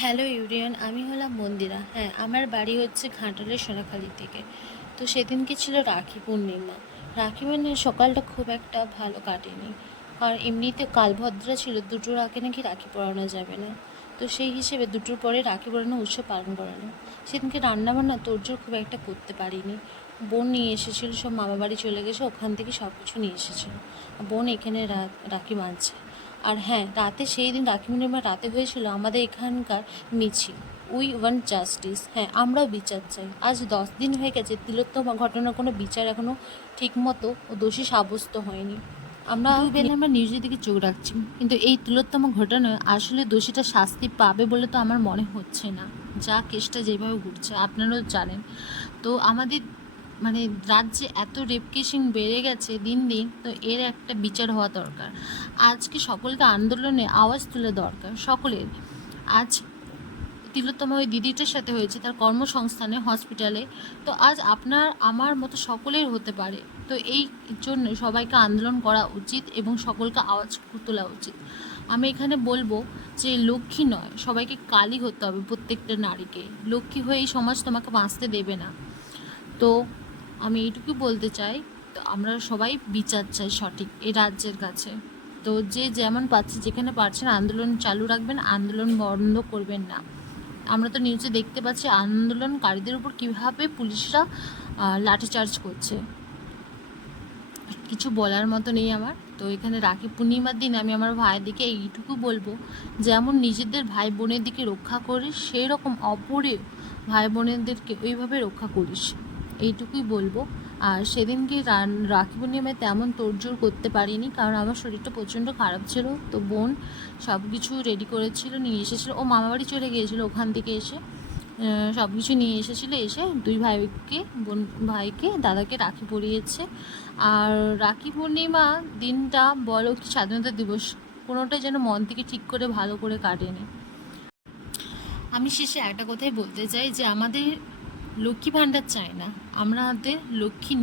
Hello ইউরিয়ান, আমি হলাম মন্দিরা। হ্যাঁ, আমার বাড়ি হচ্ছে ঘাটালের সোনাখালি থেকে। তো সেদিনকে ছিল রাখি পূর্ণিমা। রাখি পূর্ণিমার সকালটা খুব একটা ভালো কাটেনি, কারণ এমনিতে কালভদ্রা ছিল, দুটোর আগে নাকি রাখি পরানো যাবে না। তো সেই হিসেবে দুটোর পরে রাখি পরানো উৎসব পালন করানো। সেদিনকে রান্নাবান্না তোড়জোড় খুব একটা করতে পারিনি। বোন নিয়ে এসেছিলো, সব মামা বাড়ি চলে গেছে, ওখান থেকে সব কিছু নিয়ে এসেছিলো। বোন এখানে রাখি বাঁধছে। আর হ্যাঁ, রাতে সেই দিন রাখি পূর্ণিমার রাতে হয়েছিল আমাদের এখানকার মিছিল, উই ওয়ান্ট জাস্টিস। হ্যাঁ, আমরাও বিচার চাই। আজ 10 দিন হয়ে গেছে, তিলোত্তমা ঘটনার কোনো বিচার এখনও ঠিকমতো ও দোষী সাব্যস্ত হয়নি। আমরা বেলা আমরা নিউজের দিকে চোখ রাখছি, কিন্তু এই তিলোত্তমা ঘটনায় আসলে দোষীটা শাস্তি পাবে বলে তো আমার মনে হচ্ছে না। যা কেসটা যেভাবে ঘুরছে আপনারাও জানেন। তো আমাদের রাজ্যে এত রেপ কেসিং বেড়ে গেছে দিন দিন, তো এর একটা বিচার হওয়া দরকার। আজকে সকলকে আন্দোলনে আওয়াজ তুলে দরকার সকলের। আজ তিলোত্তমা ওই দিদিটার সাথে হয়েছে তার কর্মসংস্থানে হসপিটালে। তো আজ আপনার আমার মতো সকলের হতে পারে। তো এই জন্য সবাইকে আন্দোলন করা উচিত এবং সকলকে আওয়াজ তোলা উচিত। আমি এখানে বলবো যে লক্ষ্মী নয়, সবাইকে কালী হতে হবে। প্রত্যেকটা নারীকে লক্ষ্মী হয়ে এই সমাজ তোমাকে বাঁচতে দেবে না। তো আমি এইটুকু বলতে চাই, তো আমরা সবাই বিচার চাই সঠিক এই রাজ্যের কাছে। তো যে যেমন পাচ্ছে, যেখানে পারছেন আন্দোলন চালু রাখবেন, আন্দোলন বন্ধ করবেন না। আমরা তো নিউজে দেখতে পাচ্ছি আন্দোলনকারীদের উপর কীভাবে পুলিশরা লাঠিচার্জ করছে। কিছু বলার মতো নেই আমার। তো এখানে রাখি পূর্ণিমার দিন আমি আমার ভাইয়ের দিকে এইটুকু বলবো, যেমন নিজেদের ভাই বোনের দিকে রক্ষা করিস, সেই রকম অপরের ভাই বোনেদেরকে ওইভাবে রক্ষা করিস, এইটুকুই বলবো। আর সেদিনকে রাখি পূর্ণিমায় তেমন তোড়জোড় করতে পারিনি, কারণ আমার শরীরটা প্রচণ্ড খারাপ ছিল। তো বোন সব কিছু রেডি করেছিল, নিয়ে এসেছিলো। ও মামাবাড়ি চলে গিয়েছিলো, ওখান থেকে এসে সব কিছু নিয়ে এসেছিলো। এসে দুই ভাইকে দাদাকে রাখি পরিয়েছে। আর রাখি পূর্ণিমা দিনটা বলো কি স্বাধীনতা দিবস, কোনোটা যেন মন থেকে ঠিক করে ভালো করে কাটেনি। আমি শেষে একটা কথাই বলতে চাই যে আমাদের লক্ষ্মী ভাণ্ডার চাই না, আমাদের লক্ষ্মী